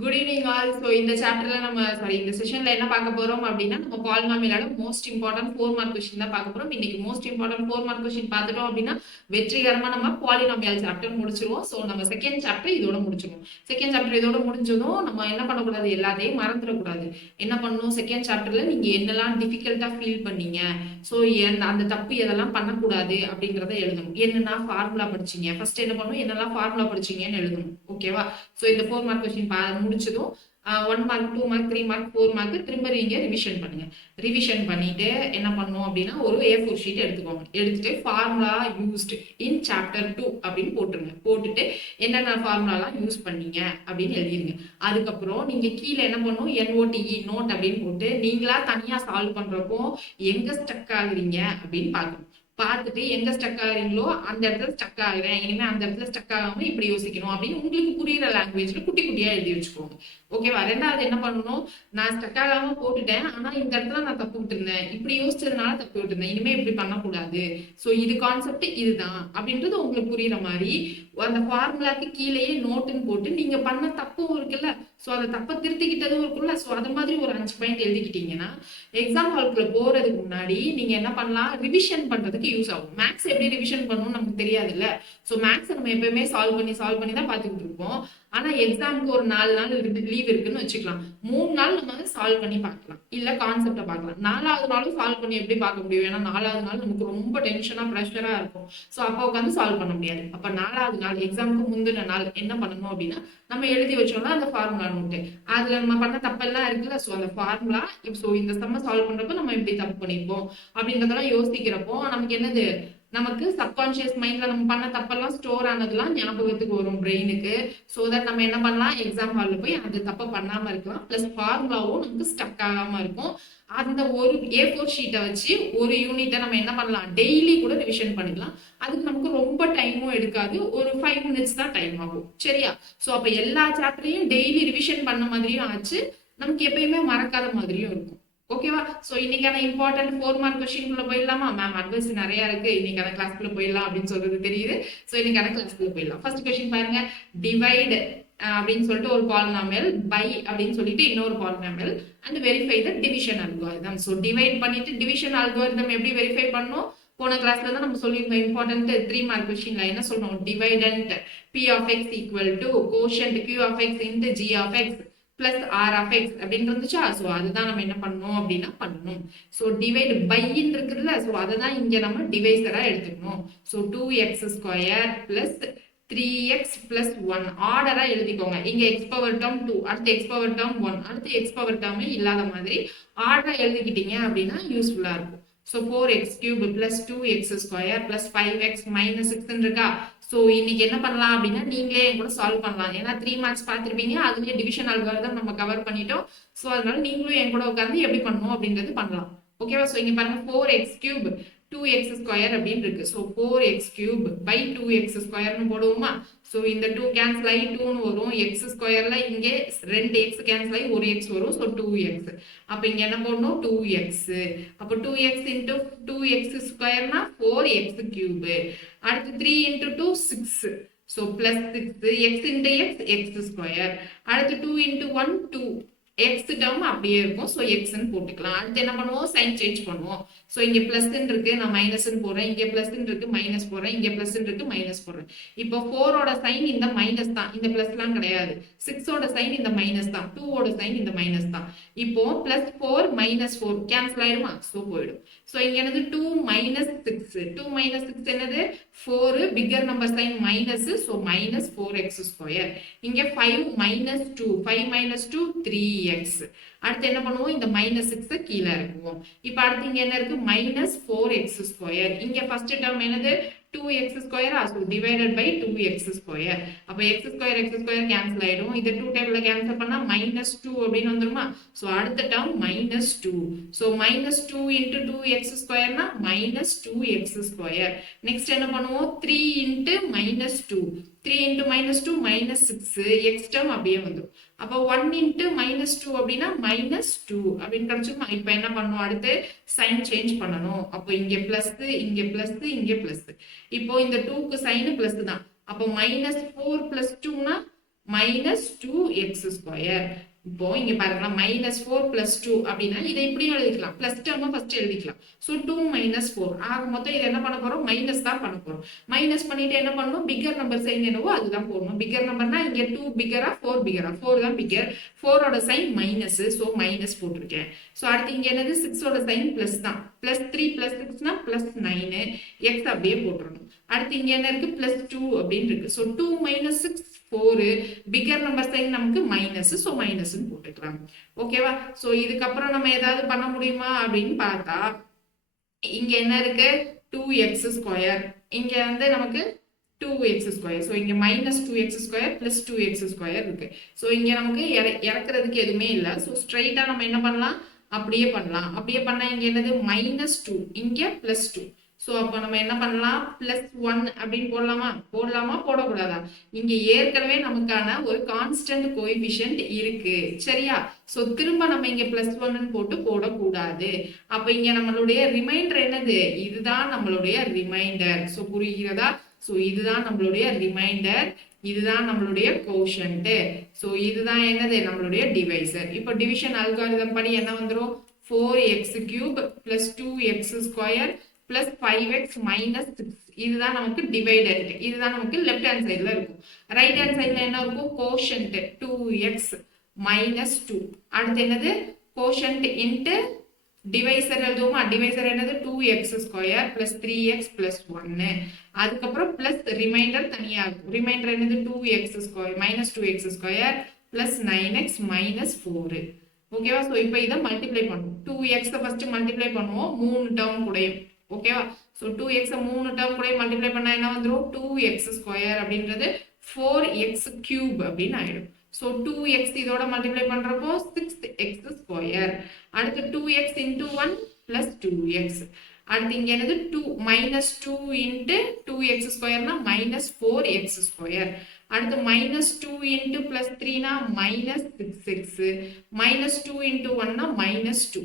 Good evening all. So இந்த சாப்டர்ல இந்த செஷன்ல என்ன பார்க்க போறோம் அப்படின்னா, நம்ம பாலினாமியலோட மோஸ்ட் இம்பார்ட்டன்ட் 4 மார்க் கொஸ்டின் தான் பார்க்க போறோம். இன்னைக்கு மோஸ்ட் இம்பார்ட்டன்ட் 4 மார்க் கொஸ்டின் பார்த்துட்டோம் அப்படின்னா, வெற்றிகரமா நம்ம பாலினாமியல் சாப்டர் முடிச்சிருவோம். ஸோ நம்ம செகண்ட் சாப்டர் இதோட முடிச்சிருவோம். செகண்ட் சாப்டர் இதோட முடிஞ்சதும் நம்ம என்ன பண்ணக்கூடாது, எல்லாத்தையும் மறந்துடக்கூடாது. என்ன பண்ணணும், செகண்ட் சாப்டர்ல நீங்க என்னெல்லாம் டிஃபிகல்ட்டா ஃபீல் பண்ணீங்க, ஸோ அந்த தப்பு எதெல்லாம் பண்ணக்கூடாது அப்படிங்கிறத எழுதணும். என்னென்ன ஃபார்முலா படிச்சீங்க, ஃபர்ஸ்ட் என்ன பண்ணணும், என்னெல்லாம் ஃபார்முலா படிச்சீங்கன்னு எழுதணும். ஓகேவா? ஸோ இந்த 4 மார்க் கொஸ்டின் முடிச்சதும் 1 மார்க், 2 மார்க், 3 மார்க், 4 மார்க் திரும்ப நீங்க ரிவிஷன் பண்ணுங்க. ரிவிஷன் பண்ணிட்டு என்ன பண்ணணும் அப்படின்னா, ஒரு A4 ஷீட் எடுத்துக்கோங்க. எடுத்துட்டு ஃபார்முலா யூஸ்டு இன் சாப்டர் 2 அப்படின்னு போட்டுருங்க. போட்டுட்டு என்னென்ன ஃபார்முலாலாம் யூஸ் பண்ணீங்க அப்படின்னு எழுதிருங்க. அதுக்கப்புறம் நீங்க கீழே என்ன பண்ணணும், NOTE நோட் அப்படின்னு போட்டு நீங்களா தனியா சால்வ் பண்றப்போ எங்க ஸ்டக் ஆகுறீங்க அப்படின்னு பார்க்கணும். பார்த்துட்டு எங்க ஸ்டக் ஆகுறீங்களோ அந்த இடத்துல ஸ்டக் ஆகுறேன், இனிமே அந்த இடத்துல ஸ்டக் ஆகாம இப்படி யோசிக்கணும் அப்படின்னு உங்களுக்கு புரியுற லாங்குவேஜ்ல குட்டி குட்டியா எழுதி வச்சுக்கோங்க. ஓகேவா? ரெண்டாவது என்ன பண்ணணும், நான் ஸ்டக் ஆகாம போட்டுட்டேன், ஆனா இந்த இடத்துல நான் தப்பு விட்டுருந்தேன், இப்படி யோசிச்சதுனால தப்பு விட்டுருந்தேன், இனிமே இப்படி பண்ணக்கூடாது, ஸோ இது கான்செப்ட் இதுதான் அப்படின்றது உங்களுக்கு புரியுற மாதிரி அந்த ஃபார்முலாக்கு கீழேயே நோட்டுன்னு போட்டு நீங்க பண்ண தப்பும் இருக்குல்ல, ஸோ அந்த தப்பை திருத்திக்கிட்டதும் இருக்குல்ல, ஸோ அது மாதிரி ஒரு 5 பாயிண்ட் எழுதிக்கிட்டீங்கன்னா எக்ஸாம் ஹால்குள்ள போறதுக்கு முன்னாடி நீங்க என்ன பண்ணலாம், ரிவிஷன் பண்றதுக்கு யூஸ் ஆகும். மேக்ஸ் எப்படி ரிவிஷன் பண்ணணும்னு நமக்கு தெரியாது இல்ல, ஸோ மேக்ஸ் நம்ம எப்பயுமே சால்வ் பண்ணி தான் பார்த்துக்கிட்டு இருப்போம். ஆனா எக்ஸாமுக்கு ஒரு 4 நாள் லீவ் இருக்குன்னு வச்சுக்கலாம், 3 நாள் நம்ம சால்வ் பண்ணி பார்க்கலாம், இல்ல கான்செப்டை பார்க்கலாம். 4வது நாளும் சால்வ் பண்ணி எப்படி பார்க்க முடியும், ஏன்னா 4வது நாள் நமக்கு ரொம்ப டென்ஷனா ப்ரெஷரா இருக்கும், ஸோ அப்போ உட்காந்து சால்வ் பண்ண முடியாது. அப்ப 4வது நாள் எக்ஸாமுக்கு முந்தின நாள் என்ன பண்ணணும் அப்படின்னா, நம்ம எழுதி வச்சோம்னா அந்த ஃபார்முலா நோட்டு, அதுல நம்ம பண்ண தப்பெல்லாம் இருக்குல்ல, ஸோ அந்த ஃபார்முலா, ஸோ இந்த சம்ம சால்வ் பண்றப்போ நம்ம எப்படி தப்பு பண்ணிருப்போம் அப்படின்றதெல்லாம் யோசிக்கிறப்போ நமக்கு என்னது, நமக்கு சப்கான்சியஸ் மைண்ட்ல நம்ம பண்ண தப்பெல்லாம் ஸ்டோர் ஆனதுலாம் ஞாபகத்துக்கு வரும் பிரெயினுக்கு. ஸோ தட் நம்ம என்ன பண்ணலாம், எக்ஸாம் ஹாலில் போய் அந்த தப்பை பண்ணாம இருக்கலாம். பிளஸ் ஃபார்முலாவும் நமக்கு ஸ்டக் ஆகாம இருக்கும். அந்த ஒரு A4 ஷீட்டை வச்சு ஒரு யூனிட்டை நம்ம என்ன பண்ணலாம், டெய்லி கூட ரிவிஷன் பண்ணிக்கலாம். அதுக்கு நமக்கு ரொம்ப டைமும் எடுக்காது, ஒரு 5 மினிட்ஸ் தான் டைம் ஆகும். சரியா? ஸோ அப்போ எல்லா சாப்டரையும் டெய்லி ரிவிஷன் பண்ண மாதிரியும் ஆச்சு, நமக்கு எப்பயுமே மறக்காத மாதிரியும் இருக்கும். ஓகேவா? சோ இன்னைக்கான இம்பார்ட்டன்ட் 4 மார்க் கொஸ்டின்குள்ள போயிடலாமா? மேம் அட்வைஸ் நிறைய இருக்கு, இன்னைக்கான கிளாஸ்க்குள்ள போயிடலாம் அப்படின்னு சொல்றது தெரியுது. சோ இன்னைக்கான கிளாஸ்க்குள்ள போயிடலாம். ஃபர்ஸ்ட் கொஸ்டின் பாருங்க, டிவைட் அப்படின்னு சொல்லிட்டு ஒரு பாலினாமியல், பை அப்படின்னு சொல்லிட்டு இன்னொரு polynomial, and verify the division algorithm. So divide பண்ணிட்டு டிவிஷன் அல்காரிதம் எப்படி வெரிஃபை பண்ணணும், போன கிளாஸ்ல தான் நம்ம சொல்லியிருந்தோம். இம்பார்ட்டன்ட் 3 மார்க் கொஸ்டின்ல என்ன சொல்லணும், dividend P of x equal to quotient Q of x into G of x plus r of x அப்படின்னு இருந்துச்சா, ஸோ அதுதான் நம்ம என்ன பண்ணணும் அப்படின்னா பண்ணணும். ஸோ டிவைட் பைன்னு இருக்குதுல்ல, ஸோ அதை தான் இங்கே நம்ம டிவைசரா எடுத்துக்கணும். So 2x² plus 3x plus 1 ஆர்டரா எழுதிக்கோங்க. இங்க x பவர் டேர்ம் 2, அடுத்து x பவர் டேர்ம் 1, அடுத்து x பவர் டேர்மே இல்லாத மாதிரி ஆர்டரா எழுதிக்கிட்டீங்க அப்படின்னா யூஸ்ஃபுல்லா இருக்கும். So 4x³ plus 2x² plus 5x minus 6 இருக்கா. ஸோ இன்னைக்கு என்ன பண்ணலாம் அப்படின்னா, நீங்களே என் கூட சால்வ் பண்ணலாம். ஏன்னா 3 மார்க்ஸ் பார்த்துருப்பீங்க, அதுலேயே டிவிஷன் அல்காரிதம் நம்ம கவர் பண்ணிட்டோம். ஸோ அதனால நீங்களும் என் கூட உட்காந்து எப்படி பண்ணணும் அப்படின்றது பண்ணலாம். ஓகேவா? ஸோ இங்க பாருங்க, 4x³ 2x² அப்படின்னு இருக்கு. ஸோ 4x³ பை 2x² போடுவோமா? ஸோ இந்த 2 கேன்சல் ஆகி 2ன்னு வரும், x²ல இங்கே 2x கேன்சல் ஆகி 1x வரும். So 2x. அப்போ இங்க என்ன போடணும், 2x. அப்போ 2x இன்டூ 2x²னா 4x³. அடுத்து 3 into 2 6. So plus 6, x into x x². அடுத்து 2 இன்டூ 1 2, எக்ஸ் டேர்ம் அப்படியே இருக்கும். ஸோ எக்ஸ்ன்னு போட்டுக்கலாம். அடுத்து என்ன பண்ணுவோம், சைன் சேஞ்ச் பண்ணுவோம். ஸோ இங்கே பிளஸ் இருக்கு, நான் மைனஸ்ன்னு போடுறேன், இங்கே பிளஸ் இருக்கு மைனஸ் போடுறேன், இங்கே பிளஸ் இருக்கு மைனஸ் போடுறேன். இப்போ 4ஓட சைன் இந்த மைனஸ் தான், இந்த பிளஸ்லாம் கிடையாது. 6ஓட சைன் இந்த மைனஸ் தான், 2ஓட சைன் இந்த மைனஸ் தான். இப்போ பிளஸ் 4 மைனஸ் 4 கேன்சல் ஆயிடுமா? ஸோ போயிடும். ஸோ இங்க என்னது 2 மைனஸ் 6, 2 மைனஸ் 6 என்னது 4, bigger number sign minus, so minus 4x². இங்க 5 மைனஸ் 2, 5 மைனஸ் 2 3x. அடுத்து என்ன பண்ணுவோம், இந்த மைனஸ் 6 கீழே இருக்குவோம். இப்போ அடுத்து இங்க என்ன இருக்கு, மைனஸ் 4x². இங்க ஃபர்ஸ்ட் டேர்ம் என்னது 2x², so divided by 2x². அப்ப x² கேன்சல் ஆயிடும். இத 2 டேபிள்ல கேன்சல் பண்ணா -2 அப்படின்னு வந்துருமா? சோ அடுத்த டேர்ம் -2. சோ -2 into 2x² னா -2x². நெக்ஸ்ட் என்ன பண்ணுவோம், 3 into -2. 3 into -2 -6, x டேர்ம் அப்படியே வந்துரும். அப்ப 1 into -2 அப்படின்னா -2 அப்படின்னு கிடைச்சுமா? இப்ப என்ன பண்ணுவோம், அடுத்து சைன் சேஞ்ச் பண்ணணும். அப்போ இங்க பிளஸ், இங்க பிளஸ், இங்க பிளஸ். இப்போ இந்த 2க்கு சைன் பிளஸ் தான். அப்போ -4 + 2னா மைனஸ் 2x ஸ்கொயர். இப்போ இங்க பாருங்க -4 + 2 அப்படின்னா இதை இப்படியும் எழுதிக்கலாம், பிளஸ் டேர்மை ஃபர்ஸ்ட் எழுதிக்கலாம். ஸோ 2 - 4 ஆக மொத்தம் இது என்ன பண்ண போறோம், மைனஸ் தான் பண்ண போறோம். மைனஸ் பண்ணிட்டு என்ன பண்ணணும், பிக்கர் நம்பர் சைன் என்னவோ அதுதான் போடணும். பிக்கர் நம்பர்னா இங்க 2 பிக்கரா 4 பிக்கரா, 4 தான் பிக்கர், 4ஓட சைன் மைனஸ், ஸோ மைனஸ் போட்டிருக்கேன். ஸோ அடுத்து இங்க என்னது, 6ஓட சைன் பிளஸ் தான், +3 + 6னா +9, எக்ஸ் அப்படியே போட்டுறணும். அடுத்து இங்க என்ன இருக்கு, +2 அப்படின்னு இருக்கு. ஸோ 2 - 6 4, பிக்கர் நம்பர் சைன் நமக்கு மைனஸ், ஸோ மைனஸ்ன்னு போட்டுக்கலாம். ஓகேவா? ஸோ இதுக்கப்புறம் நம்ம ஏதாவது பண்ண முடியுமா அப்படின்னு பார்த்தா இங்க என்ன இருக்கு, 2x ஸ்கொயர், இங்க வந்து நமக்கு 2x ஸ்கொயர். ஸோ இங்க -2x ஸ்கொயர் + 2x ஸ்கொயர் இருக்கு. ஸோ இங்க நமக்கு இறக்குறதுக்கு எதுவுமே இல்லை. ஸோ ஸ்ட்ரைட்டா நம்ம என்ன பண்ணலாம், அப்படியே பண்ணலாம். அப்படியே பண்ணா இங்க என்னது, -2, இங்க +2. ஸோ அப்போ நம்ம என்ன பண்ணலாம், +1 அப்படின்னு போடலாமா போடக்கூடாதா? இங்க ஏற்கனவே நமக்கான ஒரு கான்ஸ்டன்ட் கோஎஃபிஷியன்ட் இருக்கு, சரியா? ஸோ திரும்ப நம்ம இங்க +1 போட்டு போடக்கூடாது. அப்ப இங்க நம்மளுடைய ரிமைண்டர் என்னது, இதுதான் நம்மளுடைய ரிமைண்டர். ஸோ புரிகிறதா? ஸோ இதுதான் நம்மளுடைய ரிமைண்டர், இதுதான் நம்மளுடைய கோஷன்ட். ஸோ இதுதான் என்னது, நம்மளுடைய டிவைசர். இப்போ டிவிஷன் அல்காரிதம் படி என்ன வந்துடும், 4x³ + 2x square plus 5x minus 6. இதுதான் நமக்கு டிவைடண்ட், இதுதான் நமக்கு லெஃப்ட் ஹேண்ட் சைடுல இருக்கும். ரைட் ஹேண்ட் சைடுல என்ன இருக்கும், கோஷன்ட் 2x minus 2. அடுத்து என்னது, கோஷன்ட் இன்ட்டு டிவைசர் எழுதுவோமா, டிவைசர் என்னது 2x square plus 3x plus 1. அதுக்கப்புறம் பிளஸ் ரிமைண்டர் தனியா இருக்கும். ரிமைண்டர் என்னது, 2x square -2x square plus 9x minus 4. ஓகேவா? ஸோ இப்போ இதை மல்டிப்ளை பண்ணுவோம். 2x ஃபர்ஸ்ட் மல்டிப்ளை பண்ணுவோம் 3 டேர்ம் கூடயும். ஓகேவா? ஸோ 2x 3 டேர்ம் கூட மல்டிப்ளை பண்ணா என்ன வந்துடும், 2x ஸ்கொயர் அப்படின்றது 4x³ அப்படின்னு ஆயிடும். ஸோ 2x இதோட மல்டிப்ளை பண்றப்போ 6x ஸ்கொயர். அடுத்து 2x into 1 plus 2x. அடுத்து இங்க என்னது, -2 into 2x ஸ்கொயர்னா -4x ஸ்கொயர். அடுத்து -2 into +3னா -6x, -2 into 1னா -2.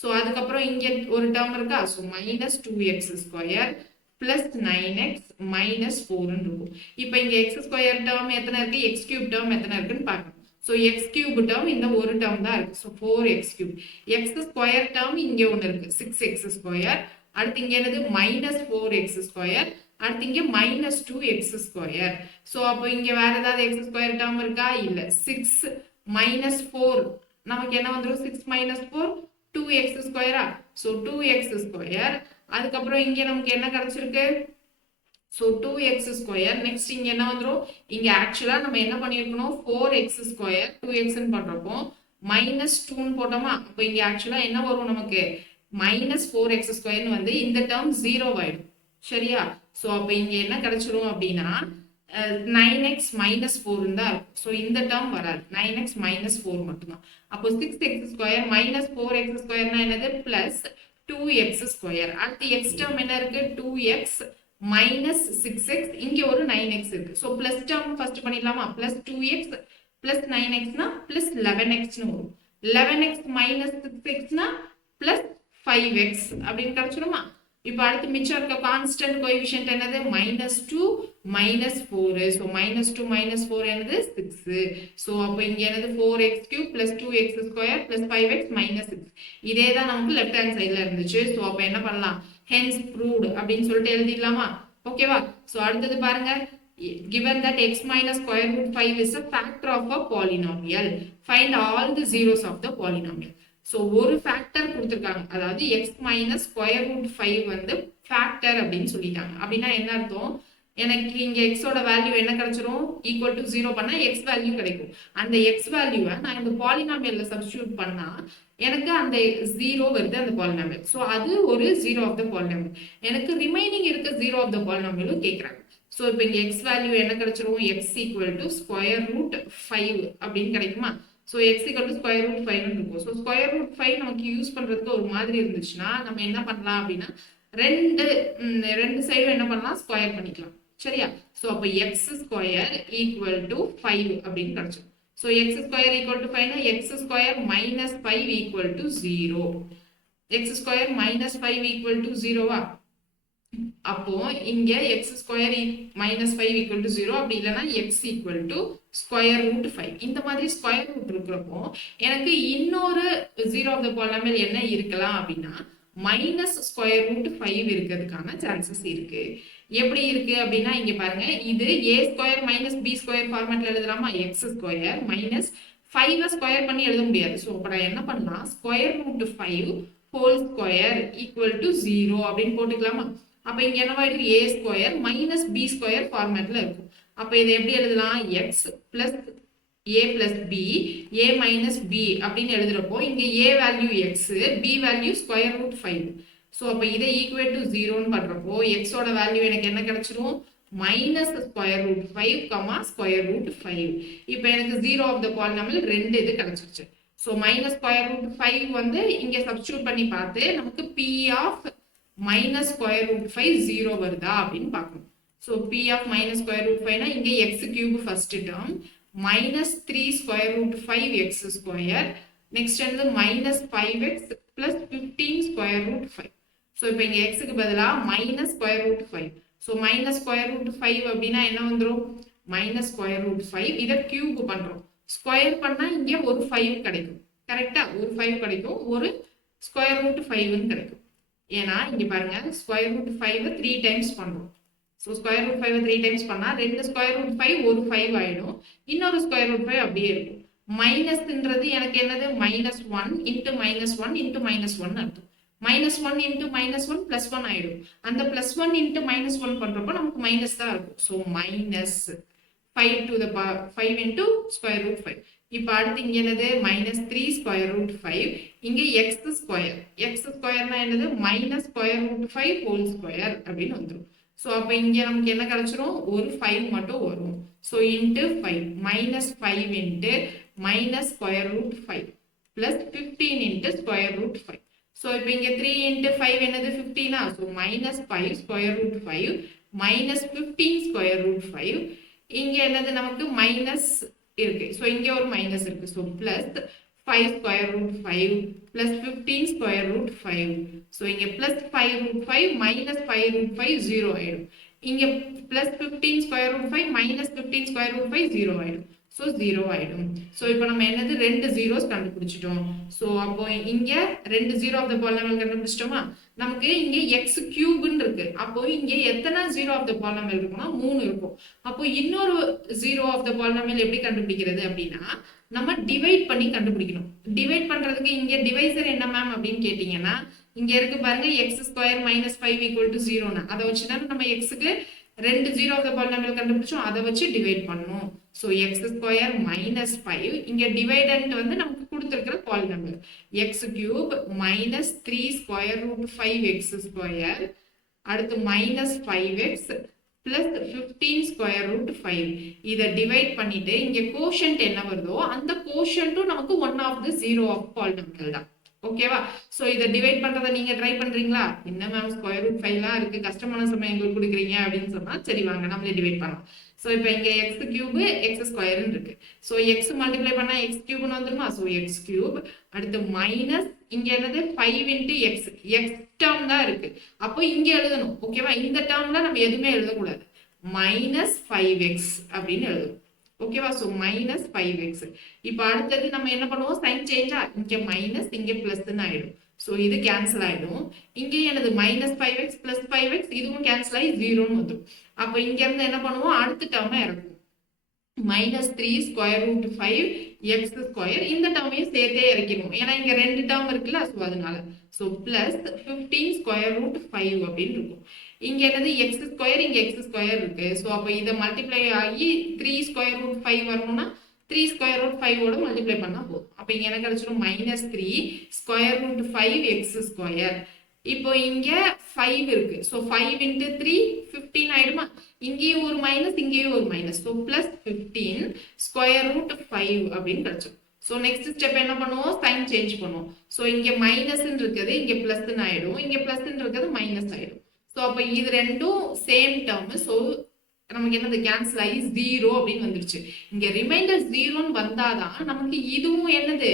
ஸோ அதுக்கப்புறம் இங்க ஒரு டேர்ம் இருக்கா, so -2x square plus 9x minus 4 இருக்கும். இப்போ இங்க x ஸ்கொயர் டேர்ம் எத்தனை இருக்கு, x³ டேர்ம் எத்தனை இருக்குன்னு பார்க்கணும். ஸோ x³ டேர்ம் இந்த ஒரு டேர்ம் தான் இருக்கு. So 4x³. x square term இங்க ஒன்று இருக்கு, 6x ஸ்கொயர். அடுத்து இங்க என்னது, -4x ஸ்கொயர். அடுத்து இங்க -2x ஸ்கொயர். ஸோ அப்போ இங்க வேற ஏதாவது x ஸ்கொயர் டேர்ம் இருக்கா, இல்ல. 6 - 4 நமக்கு என்ன வந்துடும், 6 - 4 2x ஸ்கொயரா. So 2x square. அதுக்கப்புறம் இங்க நமக்கு என்ன கிடைச்சிருக்கு, ஸோ 2x ஸ்கொயர். நெக்ஸ்ட் இங்க என்ன வந்துடும், இங்க ஆக்சுவலா நம்ம என்ன பண்ணிருக்கணும், 4x ஸ்கொயர் 2xன்னு பண்றப்போ -2ன்னு போட்டோமா. அப்போ இங்க ஆக்சுவலா என்ன வரும் நமக்கு, -4x ஸ்கொயர்னு வந்து இந்த டேர்ம் 0 ஆயிடும், சரியா? ஸோ அப்போ இங்க என்ன கிடைச்சிரும் அப்படின்னா 9x minus 4 தான் இருக்கும். ஸோ இந்த டேர்ம் வராது, 9x minus 4 மட்டும்தான். அப்போ 6x ஸ்கொயர் minus 4x ஸ்கொயர்னா என்னது, பிளஸ் 2x ஸ்கொயர். அடுத்து எக்ஸ் டேர்ம் என்ன இருக்கு, 2x minus 6x, இங்க ஒரு 9x இருக்கு. ஸோ பிளஸ் டேர்ம் ஃபர்ஸ்ட் பண்ணிடலாமா, பிளஸ் 2x பிளஸ் 9xனா பிளஸ் 11xன்னு வரும். 11x minus 6xனா பிளஸ் 5x அப்படின்னு கிடைச்சிருமா. இப்போ அடுத்து மிச்சம் இருக்க கான்ஸ்டன்ட் கோஎஃபிஷியன்ட் என்னது, -2 -4. ஸோ -2 -4 என்னது 6. ஸோ அப்போ இங்க என்னது 4x³ plus 2x square plus 5x minus 6. இதே தான் நமக்கு லெஃப்ட் ஹேண்ட் சைட்ல இருந்துச்சு. ஸோ அப்போ என்ன பண்ணலாம், hence proved அப்படின்னு சொல்லிட்டு எழுதிடலாமா. ஓகேவா? ஸோ அடுத்தது பாருங்க, given that x minus square root 5 is a factor of a polynomial, find all the zeros of the polynomial. So ஒரு ஃபேக்டர் கொடுத்துருக்காங்க, அதாவது எக்ஸ் மைனஸ் ஸ்கொயர் ரூட் 5 வந்து ஃபேக்டர் அப்படின்னு சொல்லிட்டாங்க. அப்படின்னா என்ன அர்த்தம், எனக்கு இங்க எக்ஸோட வேல்யூ என்ன கிடைச்சிரும், ஈக்குவல் டு 0 பண்ணா எக்ஸ் வேல்யூ கிடைக்கும். அந்த எக்ஸ் வேல்யூவை நான் இந்த பாலினாமியல்ல சப்ஸ்டியூட் பண்ணா எனக்கு அந்த 0 வருது அந்த பாலினாமியல். ஸோ அது ஒரு 0 ஆஃப் த பாலினாமியல். எனக்கு ரிமைனிங் இருக்க 0 ஆஃப் த பாலினாமியலும் கேட்குறாங்க. ஸோ இப்போ இங்க எக்ஸ் வேல்யூ என்ன கிடைச்சிரும், x equal to square root 5 அப்படின்னு கிடைக்குமா. So x equal to square root 5 இருக்கும். ஸோ ஸ்கொயர் ரூட் 5 நமக்கு யூஸ் பண்றதுக்கு ஒரு மாதிரி இருந்துச்சுன்னா நம்ம என்ன பண்ணலாம் அப்படின்னா ரெண்டு சைடும் என்ன பண்ணலாம், ஸ்கொயர் பண்ணிக்கலாம், சரியா. ஸோ அப்போ எக்ஸ் ஸ்கொயர் ஈக்குவல் டு 5 அப்படின்னு கிடைச்சிடும். So x square equal to 5னா x square minus 5 equal to 0. X square minus 5 equal to 0வா. அப்போ இங்க x square minus 5 equal to 0, அப்படி இல்லைன்னா x equal to square root 5. இந்த மாதிரி ஸ்கொயர் ரூட் இருக்கிறப்போ எனக்கு இன்னொரு ஜீரோ ஆஃப் த பாலினாமியல் என்ன இருக்கலாம் அப்படின்னா மைனஸ் ஸ்கொயர் ரூட் 5 இருக்கிறதுக்கான சான்சஸ் இருக்கு. எப்படி இருக்கு அப்படின்னா இங்க பாருங்க, இது A square minus B square ஃபார்மேட்ல எழுதலாமா? எக்ஸ் ஸ்கொயர் மைனஸ் 5 ஸ்கொயர் பண்ணி எழுத முடியாது. ஸோ அப்போ நான் என்ன பண்ணலாம், square root 5 whole square equal to 0 அப்படின்னு போட்டுக்கலாமா? அப்ப இங்க என்னவாயிடும், A square minus B square ஃபார்மேட்ல இருக்கும். அப்ப இதை எப்படி எழுதலாம், x plus A plus B A minus B அப்படின்னு எழுதுறப்போ இங்க A value x, B value square root 5. So அப்போ இதை ஈக்குவேட் டு 0ன்னு பண்றப்போ எக்ஸோட வேல்யூ எனக்கு என்ன கிடைச்சிரும், minus square root 5 comma square root 5. இப்போ எனக்கு ஜீரோ ஆஃப் த பாலினாமியல் ரெண்டு இது கிடைச்சிருச்சு. ஸோ மைனஸ் ஸ்கொயர் ரூட் 5 வந்து இங்க சப்ஸ்டியூட் பண்ணி பார்த்து நமக்கு P of minus square root 5 0 வருதா அப்படின்னு பார்க்கணும். So P of minus square root 5னா இங்கே x cube first term minus 3 square root 5 x square, next வந்து minus 5x plus 15 square root 5. So இப்போ இங்கே எக்ஸுக்கு பதிலாக minus square root 5. So minus square root 5 அப்படின்னா என்ன வந்துடும், மைனஸ் ஸ்கொயர் ரூட் 5. இதை கியூப் பண்றோம், ஸ்கொயர் பண்ணா இங்கே ஒரு 5 கிடைக்கும். கரெக்டா, ஒரு 5 கிடைக்கும், ஒரு ஸ்கொயர் ரூட் 5ன்னு கிடைக்கும். ஏன்னா இங்க பாருங்க, ஸ்கொயர் ரூட் 5 3 டைம்ஸ் பண்றோம். ஸோ ஸ்கொயர் ரூட் 5 3 டைம்ஸ் பண்ணா ரெண்டு ஸ்கொயர் ரூட் 5 ஒரு 5 ஆயிடும், இன்னொரு ஸ்கொயர் ரூட் 5 அப்படியே இருக்கும். மைனஸ்ன்றது எனக்கு என்னது, minus 1 into minus 1 into minus 1 அர்த்தம். மைனஸ் 1 இன்ட்டு மைனஸ் 1 பிளஸ் 1 ஆயிடும். அந்த பிளஸ் 1 இன்ட்டு மைனஸ் 1 பண்றப்போ நமக்கு மைனஸ் தான் இருக்கும். So minus 5 to the power 5 into square root 5. இப்போ அடுத்து இங்க என்னது, மைனஸ் 3 ஸ்கொயர் ரூட் 5. இங்க எக்ஸ் ஸ்கொயர், எக்ஸ் ஸ்கொயர்னா என்னது, minus square root 5 whole square அப்படின்னு வந்துடும். ஸோ அப்போ இங்க நமக்கு என்ன கிடைச்சிரும், ஒரு 5 மட்டும் வரும். So into 5 minus 5 into minus square root 5 plus 15 into square root 5. So இப்போ இங்க 3 இன்ட்டு 5 என்னது 15. So minus 5 square root 5 minus 15 square root 5. இங்க என்னது நமக்கு மைனஸ் இருக்கு. ஸோ இங்க ஒரு மைனஸ் இருக்கு. So plus 5 square root 5 plus 15 square root 5. So இங்க பிளஸ் 5 ரூட் 5 மைனஸ் 5 ரூட் 5 0 ஆயிடும். இங்க plus 15 square root 5 minus 15 square root 5 0 ஆயிடும். ஸோ 0 ஆயிடும். ஸோ இப்போ நம்ம என்னது, ரெண்டு ஜீரோஸ் கண்டுபிடிச்சிட்டோம். ஸோ அப்போ இங்க ரெண்டு ஜீரோ ஆஃப் த பாலினாமியல் கண்டுபிடிச்சிட்டோமா. நமக்கு இங்க எக்ஸ் கியூப்னு இருக்கு. அப்போ இங்க எத்தனை ஜீரோ ஆஃப் த பாலினாமியல் இருக்கும்னா 3 இருக்கும். அப்போ இன்னொரு ஜீரோ ஆஃப் த பாலினாமியல் எப்படி கண்டுபிடிக்கிறது அப்படின்னா நம்ம டிவைட் பண்ணி கண்டுபிடிக்கணும். டிவைட் பண்றதுக்கு இங்க டிவைசர் என்ன மேம் அப்படின்னு கேட்டீங்கன்னா இங்க இருக்கு பாருங்க, x square minus 5 equal to 0ன்னு. அதை வச்சுதான் நம்ம எக்ஸுக்கு ரெண்டு ஜீரோ ஆஃப் த பாலினாமியல் கண்டுபிடிச்சோம், அதை வச்சு டிவைட் பண்ணணும். ஸோ எக்ஸ் ஸ்கொயர் மைனஸ் 5, இங்க டிவைடன்ட் வந்து நமக்கு கொடுத்துருக்கிற polynomial x cube minus 3 square root 5 x square, அடுத்து minus 5x plus 15 square root 5. இதை டிவைட் பண்ணிட்டு இங்க கோஷன்ட் என்ன வருதோ அந்த கோஷன்ட்டும் நமக்கு one of the zero of polynomial தான். ஓகேவா. சோ இதை டிவைட் பண்றதை நீங்க ட்ரை பண்றீங்களா, என்ன மேம் ஸ்கொயர் ரூட் 5 இருக்கு, கஷ்டமான சமயங்கள் கொடுக்குறீங்க அப்படின்னு சொன்னா சரி வாங்க நம்மளே டிவைட் பண்ணலாம். சோ இப்போ இங்க எக்ஸ் கியூப் எக்ஸ் ஸ்கொயர்னு இருக்கு. சோ எக்ஸ் மல்டிப்ளை பண்ணா எக்ஸ் கியூப்னு வந்துருமா. சோ எக்ஸ் கியூப், அடுத்து மைனஸ் இங்க என்னது 5 இன்ட்டு எக்ஸ், எக்ஸ் டேர்ம் தான் இருக்கு. அப்போ இங்க எழுதணும். ஓகேவா, இந்த டேர்ம்ல நம்ம எதுவுமே எழுதக்கூடாது, மைனஸ் 5x அப்படின்னு எழுதணும். ஓகேவா. So minus 5x. இப்போ அடுத்தது நம்ம என்ன பண்ணுவோம், சைன் சேஞ்சா, இங்க மைனஸ் இங்க பிளஸ்ன்னு ஆயிடும். சோ இது கேன்சல் ஆயிடும். இங்கே எனது மைனஸ் 5x பிளஸ் 5x இதுவும் கேன்சல் ஆகி 0ன்னு வந்துடும். அப்போ இங்க இருந்து என்ன பண்ணுவோம், அடுத்த டேர்மை இறக்கும், minus 3 square root 5 x square. இந்த டேர்மையும் சேர்த்தே இறக்கிடுவோம், ஏன்னா இங்க ரெண்டு டேர்ம் இருக்குல்ல. ஸோ அதனால ஸோ பிளஸ் 15 ஸ்கொயர் ரூட் 5 அப்படின்னு இருக்கும். இங்க என்னது எக்ஸ் ஸ்கொயர், இங்க எக்ஸ் ஸ்கொயர் இருக்கு. ஸோ அப்போ இதை மல்டிப்ளை ஆகி 3 ஸ்கொயர் ரூட் 5 வரணும்னா 3 ஸ்கொயர் ரூட் 5ஓட மல்டிப்ளை பண்ணா போதும். அப்போ இங்க என்ன கிடைச்சிடும், minus 3 square root 5 x square. இப்போ இங்க 5 இருக்கு. ஸோ 5 இன்ட்டு 3 15 ஆயிடுமா. இங்கேயும் ஒரு மைனஸ் இங்கேயும் ஒரு minus. So plus 15 square root 5 அப்படின்னு கிடைச்சிடும். ஸோ நெக்ஸ்ட் ஸ்டெப் என்ன பண்ணுவோம், சைன் சேஞ்ச் பண்ணுவோம். ஸோ இங்க மைனஸ் இருக்குது, இங்க பிளஸ் ஆயிடும், இங்க பிளஸ் இருக்கிறது மைனஸ் ஆயிடும். ஸோ அப்போ இது ரெண்டும் சேம் டேர்ம். ஸோ நமக்கு என்னது கேன்சல் ஆகி 0 அப்படின்னு வந்துருச்சு. இங்க ரிமைண்டர் 0ன்னு வந்தாதான் நமக்கு இதுவும் என்னது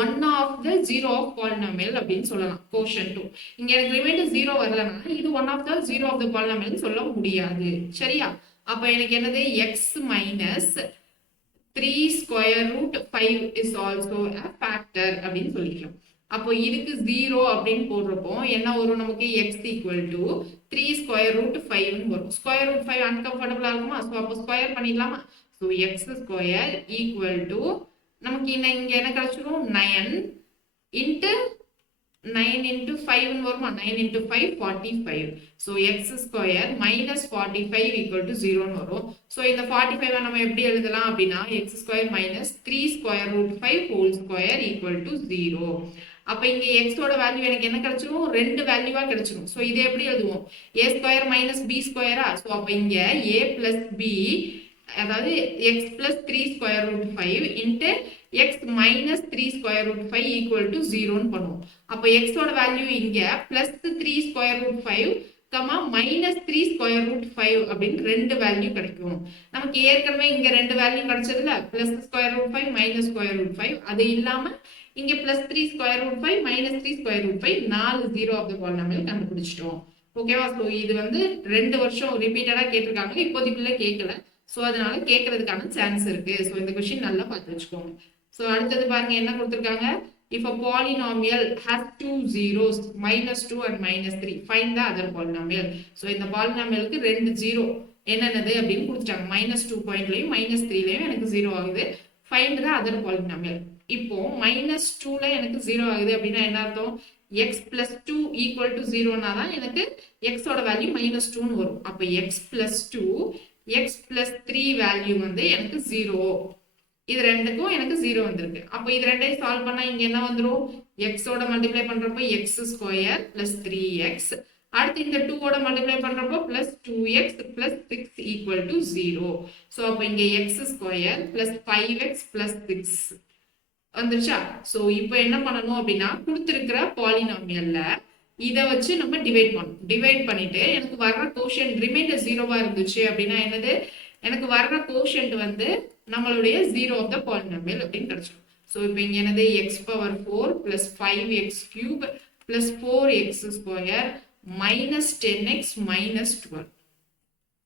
one of the zero of polynomial அப்படின்னு சொல்லலாம். கோஷன் 2 இங்க எனக்கு ரிமைண்டர் 0 வரலன்னா இது one of the zero of the polynomial சொல்ல முடியாது. சரியா? அப்ப எனக்கு என்னது x minus 3 square root 5 is also a factor அப்படின்னு சொல்லிக்கலாம். அப்போ இதுக்கு 0 அப்படின்னு போடுறப்போ என்ன வரும் நமக்கு x equal to 3 square root 5 வரும். ஸ்கொயர் ரூட் 5 அன்கம்ஃபர்டபுளா இருக்குமா? ஸோ அப்போ ஸ்கொயர் பண்ணிடலாமா? So x square equal to நமக்கு இங்க என்ன கிடைச்சிரும் 9 இன்ட்டு 9 into 5 வருமா? 9 into 5 45. So x square minus 45 equal to 0 வரும். So இந்த 45 நம்ம எப்படி எழுதலாம் அப்படின்னா x square minus 3 square root 5 whole square equal to 0. அப்ப இங்க x ஓட வேல்யூ எனக்கு என்ன கிடைச்சிரும்? ரெண்டு வேல்யூவா கிடைச்சிரும். So இதை எப்படி எழுதுவோம்? a square minus b square. So அப்ப இங்க a plus b அதாவது x plus 3 square root 5 into x minus 3 square root 5 equal to 0 பண்ணுவோம். அப்ப x ஓட வேல்யூ இங்க plus 3 square root 5 minus 3 square root 5 அப்படின்னு ரெண்டு வேல்யூ கிடைக்கும். நமக்கு ஏற்கனவே இங்க ரெண்டு value கிடைச்சதுல plus square root 5 minus square root 5 அது இல்லாம இங்க plus 3 square root 5 minus 3 square root 5 நாலு ஜீரோ ஆஃப் த பாலினாமியல் கண்டுபிடிச்சிட்டோம். ஓகேவா? ஸோ இது வந்து 2 வருஷம் ரிப்பீட்டடா கேட்டிருக்காங்க. இப்போதைக்குள்ள கேட்கல. ஸோ அதனால கேட்கறதுக்கான சான்ஸ் இருக்கு. ஸோ இந்த கொஸ்டின் நல்லா பார்த்து வச்சுக்கோங்க. ஸோ அடுத்தது பாருங்க என்ன கொடுத்துருக்காங்க. If a polynomial has two zeros, -2 and -3, find the other polynomial. So இந்த பாலினாமியலுக்கு ரெண்டு ஜீரோ என்னென்னது அப்படின்னு கொடுத்துட்டாங்க. -2 பாயிண்ட்லையும் -3லையும் எனக்கு 0 ஆகுது. Find the other polynomial. இப்போ -2ல எனக்கு 0 ஆகுது அப்படின்னா என்ன அர்த்தம்? x plus 2 equal to 0னா தான் எனக்கு x ஓட வேல்யூ -2ன்னு வரும். அப்போ x plus 2 x plus 3 value வந்து எனக்கு 0. இது ரெண்டுக்கும் எனக்கு 0 வந்திருக்கு. அப்போ இது ரெண்டையும் சால்வ் பண்ணா இங்க என்ன வந்துரும்? x ஓட மல்டிப்ளை பண்றப்போ x ஸ்கொயர் plus 3x, அடுத்து இந்த 2 ஓட மல்டிப்ளை பண்றப்போ plus 2x plus 6 equal to 0. So அப்போ இங்க x square plus 5x plus 6 வந்துருச்சா? சோ இப்போ என்ன பண்ணணும் அப்படின்னா கொடுத்திருக்கிற பாலினாமியல்ல இத வச்சு நம்ம டிவைட் பண்ணணும். டிவைட் பண்ணிட்டு எனக்கு வர்ற கோஷன்ட் ரிமைண்டர் 0வா இருந்துச்சு அப்படின்னா என்னது? எனக்கு வர்ற கோஷன்ட் வந்து நம்மளுடைய 0 ஆஃப் த பாலினாமியல் அப்படின்னு கிடைச்சிடும். ஸோ இப்போ இங்கே என்னது x power 4 plus 5x cube plus 4x square minus 10x minus 12.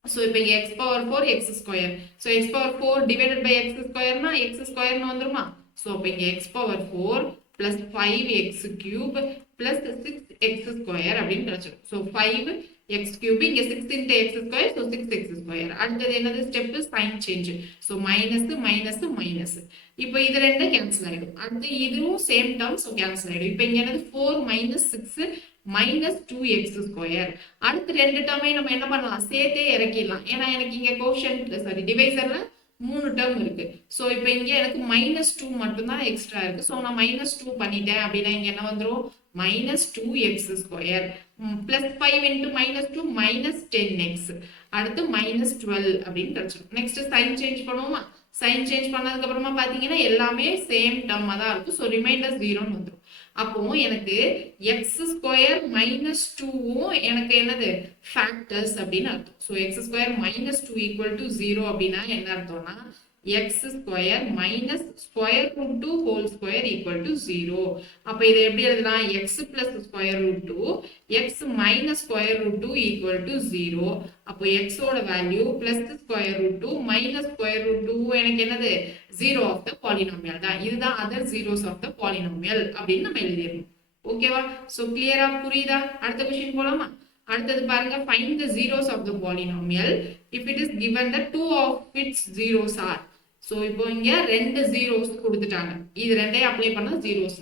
So இப்போ இங்கே x power 4 x square. So x power 4 divided by x ஸ்கொயர்னா x ஸ்கொயர்னு வந்துருமா? ஸோ அப்போ இங்கே x power 4 plus 5x cube plus 6x square அப்படின்னு கிடைச்சிடும். So 5x cube இங்க 6 into x square, so 6x square. அடுத்தது என்னது? Step sign change. So minus minus minus. இப்போ இது ரெண்டும் கேன்சல் ஆயிடும். அடுத்து இதுவும் சேம் டேர்ம், ஸோ கேன்சல் ஆயிடும். இப்போ இங்க என்னது? 4 minus 6 minus 2x square. அடுத்து ரெண்டு டேர்மையும் நம்ம என்ன பண்ணலாம்? சேர்த்தே இறக்கிடலாம். ஏன்னா எனக்கு இங்க கோஷன்ட் சாரி டிவைசர்ல 3 டேர்ம் இருக்கு. ஸோ இப்போ இங்க எனக்கு -2 மட்டும்தான் எக்ஸ்ட்ரா இருக்கு. ஸோ நான் -2 பண்ணிட்டேன் அப்படின்னா இங்க என்ன வந்துடும்? -2x square plus 5 into -2 minus 10x. அடுத்து -12 அப்படின்னு கிடைச்சிடும். நெக்ஸ்ட் சைன் சேஞ்ச் பண்ணுவோமா? சைன் சேஞ்ச் பண்ணதுக்கு அப்புறமா பாத்தீங்கன்னா எல்லாமே சேம் டேர்மா தான் இருக்கும். ஸோ ரிமைண்டர் 0ன்னு வந்துடும். அப்போ எனக்கு x ஸ்கொயர் -2வும் எனக்கு என்னது? ஃபேக்டர்ஸ் அப்படின்னு அர்த்தம். So x square -2 equal to 0 அப்படின்னா என்ன அர்த்தம்னா x square minus square root 2 whole square equal to 0. அப்ப இதை எப்படி எழுதலாம்? x plus square root 2 x minus square root 2 equal to 0. அப்போ x ஓட value plus square root 2 minus square root 2 எனக்கு என்னது? 0 of the polynomial தான். இதுதான் other zeros of the polynomial அப்படின்னு நம்ம எழுதிடணும். ஓகேவா? ஸோ கிளியரா புரியுதா? அடுத்த கொஸ்டின் போலாமா? அடுத்தது பாருங்க, find the zeros of the polynomial if it is given the two of its zeros are. So இப்போ இங்க ரெண்டு ஜீரோஸ் கொடுத்துட்டாங்க. இது ரெண்டையும் அப்ளை பண்ணா ஜீரோஸ்.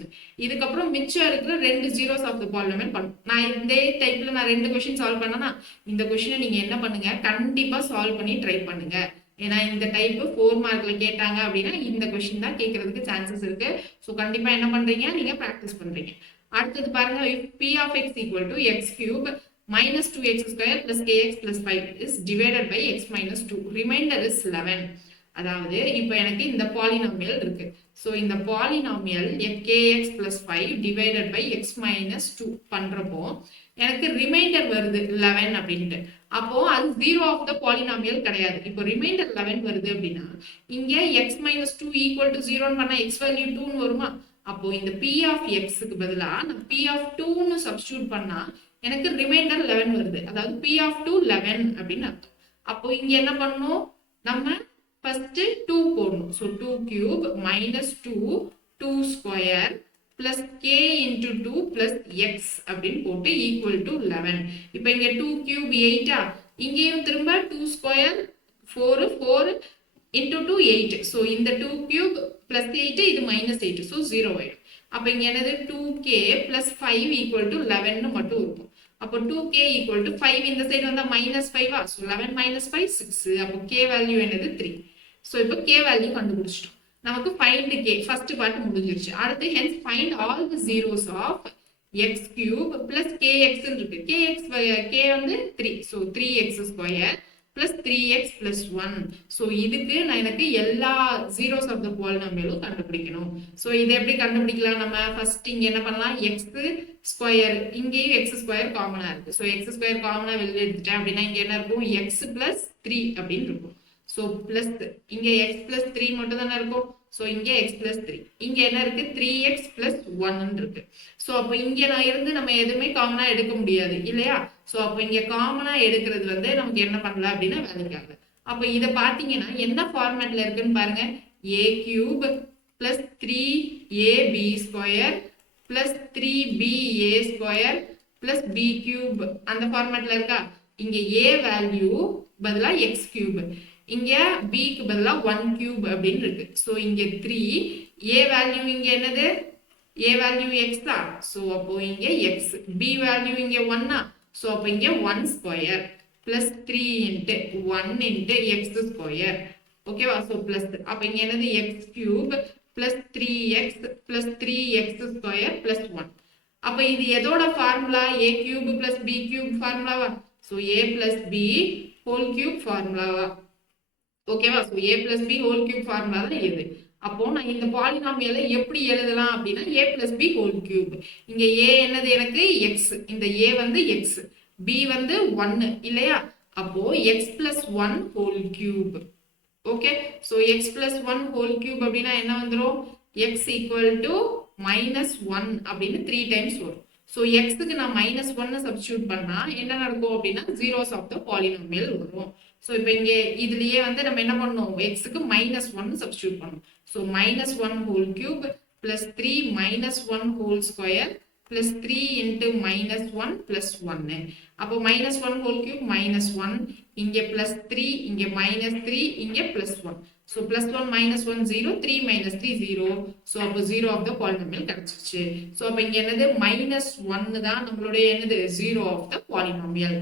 இதுக்கப்புறம் மிச்சம் இருக்கிற ரெண்டு ஜீரோஸ் ஆஃப் த பாலினாமியல் பண்ணும். நான் இந்த டைப்ல நான் ரெண்டு கொஸ்டின் சால்வ் பண்ணனா இந்த கொஸ்டினை நீங்க என்ன பண்ணுங்க? கண்டிப்பா சால்வ் பண்ணி ட்ரை பண்ணுங்க. ஏன்னா இந்த டைப் 4 மார்க்ல கேட்டாங்க அப்படின்னா இந்த கொஸ்டின் தான் கேட்கறதுக்கு சான்சஸ் இருக்கு. ஸோ கண்டிப்பா என்ன பண்றீங்க? நீங்க ப்ராக்டிஸ் பண்றீங்க. அடுத்தது பாருங்க, if p of x equal to x cube minus 2x square plus kx plus 5 is divided by x minus 2. Remainder is 11. அதாவது இப்போ எனக்கு இந்த பாலினாமியல் இருக்கு. ஸோ இந்த polynomial kx plus 5 divided by x minus 2 பண்றப்போ எனக்கு ரிமைண்டர் வருது 11 அப்படின்ட்டு. அப்போ அது 0 ஆஃப் த பாலினாமியல் கிடையாது. இப்போ ரிமைண்டர் 11 வருது அப்படின்னா இங்க x மைனஸ் 2 ஈக்குவல் டு 0 பண்ணா x வேல்யூ 2 வருமா? அப்போ இந்த p ஆஃப் xக்கு பதிலா நான் p ஆஃப் 2 சப்ஸ்டிடியூட் பண்ணா எனக்கு ரிமைண்டர் 11 வருது. அதாவது p ஆஃப் 2 11 அப்படின்னு அர்த்தம். அப்போ இங்க என்ன பண்ணணும், நம்ம ஃபர்ஸ்ட் 2 போடணும். So 2 cube minus 2 square plus k into 2 plus X அப்படின்னு போட்டு ஈக்குவல் டு 11. இப்போ இங்க 2 கியூப் 8 இங்கேயும் திரும்ப 2 ஸ்கொயர் 4 இன்டூ 2 8. ஸோ இந்த 2 கியூப் பிளஸ் 8 இது மைனஸ் 8. ஸோ 0 ஆயிடும். அப்போ இங்க என்னது 2k பிளஸ் 5 ஈக்குவல் டு 11 மட்டும் இருக்கும். அப்போ 2k ஈக்குவல் டு 5 இந்த சைடு வந்தா மைனஸ் 5. So 11 minus 5 6. அப்போ k வேல்யூ என்னது 3. ஸோ இப்போ k வேல்யூ கண்டுபிடிச்சிட்டோம். நமக்கு find k ஃபர்ஸ்ட் பார்ட் முடிஞ்சிருச்சு. அடுத்து hence find all the zeros of x cube plus kx இருக்கு. k வந்து 3. So 3x square plus 3x plus 1. So இதுக்கு நான் எனக்கு எல்லா zeros of the polynomial கண்டுபிடிக்கணும். ஸோ இதை எப்படி கண்டுபிடிக்கலாம், நம்ம ஃபர்ஸ்ட் இங்க என்ன பண்ணலாம், x ஸ்கொயர் இங்கேயும் x ஸ்கொயர் காமனா இருக்கு. ஸோ x ஸ்கொயர் காமனா வெளியே எடுத்துட்டேன் அப்படின்னா இங்க என்ன இருக்கும், x plus 3 அப்படின்னு இருக்கும். ஸோ பிளஸ் இங்க x plus 3 மட்டும் தானே இருக்கும். ஸோ இங்க x plus 3 இங்க என்ன இருக்கு 3x plus 1 இருக்கு. ஸோ அப்போ இங்க நான் இருந்து நம்ம எதுவுமே காமனா எடுக்க முடியாது இல்லையா. ஸோ அப்போ இங்க காமனா எடுக்கிறது வந்து நமக்கு என்ன பண்ணலாம் அப்படின்னா வேலைக்காக. அப்போ இதை பார்த்தீங்கன்னா என்ன ஃபார்மேட்ல இருக்குன்னு பாருங்க, a cube plus 3ab square plus 3ba square plus b cube அந்த ஃபார்மேட்ல இருக்கா. இங்க a வேல்யூ பதிலா x கியூப், இங்க b க்கு பதிலா 1 கியூப் அப்படின்னு இருக்கு. சோ இங்க 3 a வேல்யூ இங்க என்னது, a வேல்யூ x தான். சோ அப்போ இங்க x, b வேல்யூ இங்க 1 சோ அப்போ இங்க 1 square plus 3 into 1 into x square. ஓகேவா. சோ பிளஸ் அப்போ இங்க என்னது x cube plus 3x plus 3x square plus 1. அப்போ இது எதோட formula, a cube plus b cube ஃபார்முலாவா. So a plus b whole cube formula. ஓகேவா. So a plus b whole cube formula தான் இது. அப்போ நான் இந்த பாலினாமியலை எப்படி எழுதலாம் அப்படின்னா a plus b whole cube. இங்க a என்னது எனக்கு x, இந்த a வந்து x, b வந்து 1 இல்லையா. அப்போ x plus 1 whole cube. Okay. So x plus 1 whole cube அப்படின்னா என்ன வந்துடும், x equal to மைனஸ் 1 அப்படின்னு 3 டைம்ஸ் வரும். ஸோ எக்ஸுக்கு நான் மைனஸ் 1 சப்ஸ்டியூட் பண்ணா என்ன நடக்கும் அப்படின்னா ஜீரோஸ் ஆஃப் த பாலினாமியல் வரும். ஸோ இப்போ இங்கே இதுலயே வந்து நம்ம என்ன பண்ணணும், எக்ஸுக்கு மைனஸ் 1 சப்ஸ்டியூட் பண்ணணும். So minus 1 whole cube plus 3 minus 1 whole square plus 3 into minus 1 plus 1. அப்போ மைனஸ் 1 ஹோல் கியூப் மைனஸ் 1, இங்கே பிளஸ் 3, இங்கே மைனஸ் 3, இங்கே plus 1. So plus 1 minus 1 0, 3 minus 3 0. So அப்போ 0 ஆஃப் த பாலினாமியல் கிடைச்சிருச்சு. ஸோ அப்போ இங்கே என்னது மைனஸ் 1 தான் நம்மளுடைய என்னது 0 ஆஃப் த பாலினாமியல்.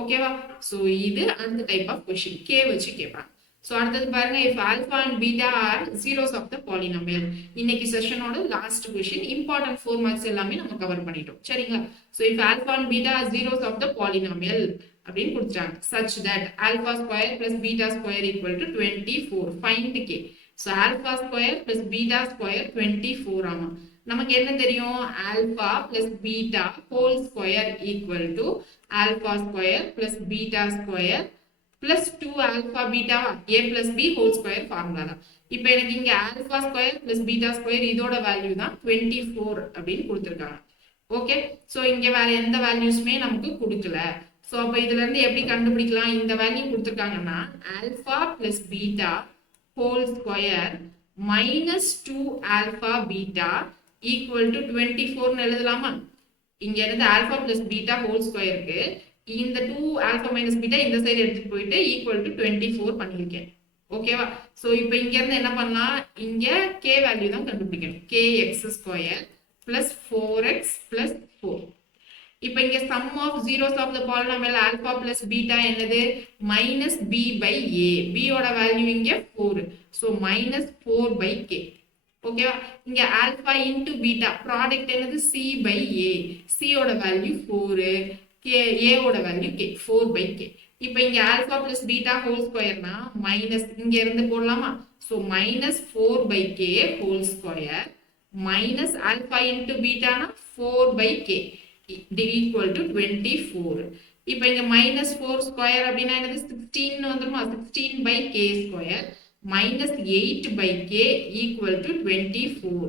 ஓகேவா. ஸோ இது அந்த டைப் ஆஃப் கொஸ்டின் கே வச்சு கேட்பாங்க. ஸோ அடுத்தது பாருங்க, if alpha and beta are zeros of the polynomial. இன்னைக்கு செஷனோட லாஸ்ட் கொஸ்டின், இம்பார்ட்டன்ட் 4 மார்க்ஸ் எல்லாமே நம்ம கவர் பண்ணிட்டோம் சரிங்களா. So if alpha and beta are zeros of the polynomial அப்படின்னு கொடுத்துட்டாங்க. Such that alpha square plus beta square equal to 24. Find K. So alpha square plus beta square 24. ஆமா, நமக்கு என்ன தெரியும், alpha plus beta whole square equal to alpha square plus beta square plus 2 alpha பீட்டாவா, a plus b whole square formula தான். இப்போ எனக்கு இங்க alpha square plus beta square இதோட வேல்யூ தான் 24 அப்படின்னு கொடுத்துருக்காங்க. ஓகே. ஸோ இங்க வேற எந்த வேல்யூஸ்மே நமக்கு கொடுக்கல. ஸோ அப்போ இதுல இருந்து எப்படி கண்டுபிடிக்கலாம், இந்த வேல்யூ கொடுத்துருக்காங்கன்னா alpha plus beta whole square minus 2 alpha beta equal to 24 எழுதலாமா. இங்க இருந்து ஆல்பா பிளஸ் பீட்டா ஹோல் ஸ்கொயருக்கு இந்த 2 ஆல்பா மைனஸ் பீட்டா இந்த சைடு எடுத்துட்டு போயிட்டு ஈக்குவல் டு 24 பண்ணியிருக்கேன். ஓகேவா. ஸோ இப்போ இங்க இருந்து என்ன பண்ணலாம், இங்க k வேல்யூ தான் கண்டுபிடிக்கணும். kx square plus 4x plus 4. இப்போ இங்க sum of zeros of the polynomial alpha plus beta என்னது minus b by a. b ஓட வேல்யூ இங்க 4. So minus 4 by k. ஓகேவா. இங்க ஆல்பா இன்டு பீட்டா ப்ராடக்ட் என்னது c பை a. c ஓட value 4, a ஓட வேல்யூ k, 4 பை k. இப்போ இங்க ஆல்பா பிளஸ் பீட்டா ஹோல் ஸ்கொயர்னா மைனஸ் இங்க இருந்து போடலாமா. So minus 4 by k whole square minus alpha into பீட்டானா 4 பை k ஈக்குவல் டு 24. இப்போ இங்க -4 ஸ்கொயர் அப்படின்னா என்னது 16 வந்துருமா 16 by k square -8 by k equal to 24.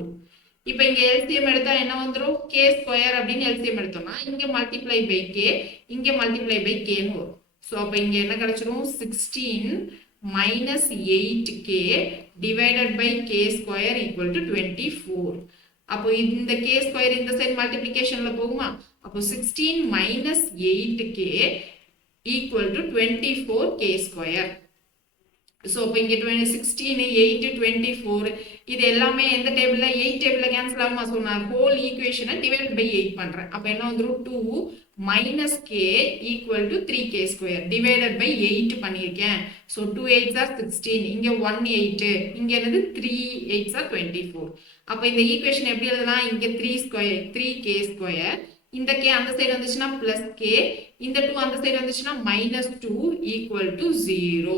இப்போ இங்க எல்சிஎம் எடுத்தா என்ன வந்துரும் k ஸ்கொயர் அப்படின்னு எல்சிஎம் எடுத்தோம்னா இங்க மல்டிப்ளை பை k இங்க மல்டிப்ளை பை k ன்னு வரும். சோ அப்ப இங்க என்ன கிடைச்சிரும் 16 -8k divided by k square equal to 24. அப்போ இந்த k ஸ்கொயர் இந்த சைடு மல்டிப்ளிகேஷன்ல போகுமா? அப்போ 16 -8k equal to 24k square. So இப்போ இங்க 16 8 24 இது எல்லாமே எந்த டேபிள்ல 8 டேபிள்ல கேன்சல் ஆகுமா? சோ நான் ஹோல் ஈக்குவேஷனை டிவைட் பை 8 பண்றேன். அப்ப என்ன வந்துரும் 2 k equal to 3k square divided by 8 பண்ணிருக்கேன். So 2 8s are 16. இங்க 1 8 இங்க என்னது 3 8s are 24. அப்ப இந்த ஈக்குவேஷன் எப்படி எழுதலாம்? இங்க 3k ஸ்கொயர் இந்த k அந்த சைடு வந்துச்சுன்னா +k இந்த 2 அந்த சைடு வந்துச்சுன்னா -2 equal to 0.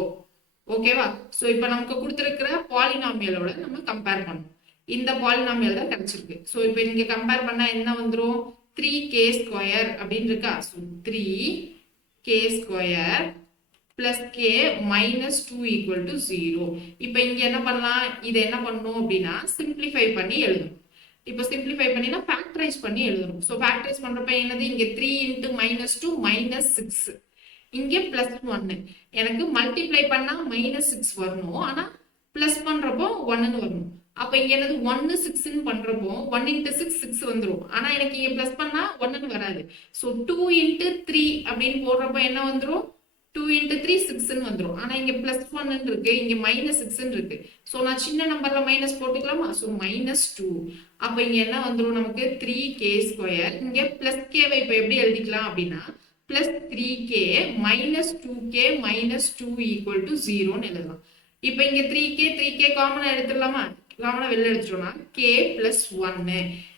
ஓகேவா? சோ இப்போ நமக்கு கொடுத்திருக்கிற பாலினாமியலோட நம்ம கம்பேர் பண்ணணும். இந்த பாலினாமியல் தான் கிடைச்சிருக்கு. சோ இப்போ இங்க கம்பேர் பண்ணா என்ன வந்துரும் 3k ஸ்கொயர் அப்படின்னு இருக்கா? So 3k square +k -2 equal to 0. இப்போ இங்க என்ன பண்ணலாம்? இதை என்ன பண்ணணும் அப்படின்னா சிம்பிளிஃபை பண்ணி எழுதணும். இப்போ சிம்பிளிஃபை பண்ணினா ஃபேக்டரைஸ் பண்ணி எழுதணும். சோ ஃபேக்டரைஸ் பண்றப்ப என்னது இங்க 3 × -2 -6 இங்க +1 எனக்கு மல்டிப்ளை பண்ணா -6 வரணும். ஆனா பிளஸ் பண்றப்போ 1ன்னு வரணும். அப்ப இங்க என்னது 1 6ன்னு பண்றப்போ 1 × 6 6 வந்துரும். ஆனா எனக்கு இங்க பிளஸ் பண்ணா 1ன்னு வராது. சோ 2 × 3 அப்படின்னு போடுறப்போ என்ன வந்துரும் 2 × 3 6ன்னு வந்துரும். ஆனா இங்க +1ன்னு இருக்கு, இங்க -6ன்னு இருக்கு. சோ நான் சின்ன நம்பர்ல மைனஸ் போட்டுக்கலாமா? சோ -2. அப்ப இங்க என்ன வந்துரும் நமக்கு 3k ஸ்கொயர். இங்க +k வை இப்ப எப்படி எழுதிக்கலாம் அப்படின்னா +3k -2k -2 equal to 0 ன்னு எழுதலாம். இப்போ இங்க 3k காமனா எடுத்துடலாமா? காமனா வெளில எடுத்துட்டோம்னா k + 1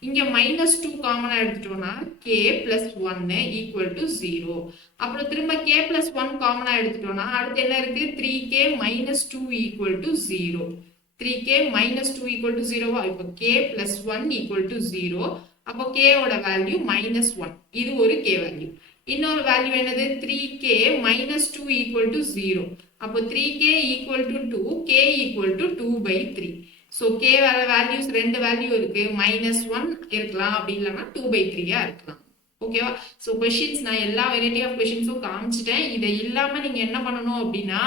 இங்க -2 காமனா எடுத்துட்டோம்னா k + 1 equal to 0. அப்புறம் திரும்ப k + 1 காமனா எடுத்துட்டோம்னா அடுத்து என்ன இருக்கு 3k -2 equal to 0. 3k -2 equal to 0வா? இப்போ k + 1 equal to 0. அப்போ k ஓட வேல்யூ -1. இது ஒரு k வேல்யூ. இன்னொரு வேல்யூ என்னது 3k -2 equal to 0. அப்போ 3k equal to 2, k equal to 2/3. So k values ரெண்டு வேல்யூ இருக்கு. -1 இருக்கலாம், அப்படி இல்லைன்னா 2/3 இருக்கலாம். ஓகேவா? ஸோ கொஷின்ஸ் நான் எல்லா வெரைட்டி ஆஃப் கொஷின்ஸும் காமிச்சிட்டேன். இதை இல்லாமல் நீங்கள் என்ன பண்ணணும் அப்படின்னா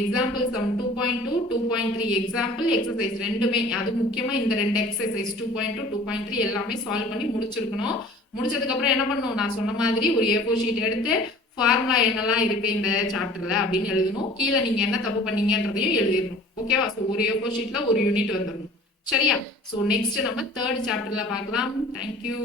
எக்ஸாம்பிள் சம் 2.2 2.3 எக்ஸாம்பிள் எக்ஸசைஸ் ரெண்டுமே, அது முக்கியமாக இந்த ரெண்டு எக்ஸசைஸ் 2.2 2.3 எல்லாமே சால்வ் பண்ணி முடிச்சிருக்கணும். முடிச்சதுக்கு அப்புறம் என்ன பண்ணணும்? நான் சொன்ன மாதிரி ஒரு A4 ஷீட் எடுத்து ஃபார்முலா என்னெல்லாம் இருக்கு இந்த சாப்டர்ல அப்படின்னு எழுதணும். கீழே நீங்க என்ன தப்பு பண்ணீங்கன்றதையும் எழுதிடணும். ஓகேவா? ஸோ ஒரு A4 ஷீட்ல ஒரு யூனிட் வந்துடணும். சரியா? ஸோ நெக்ஸ்ட் நம்ம 3rd சாப்டர்ல பார்க்கலாம். தேங்க்யூ.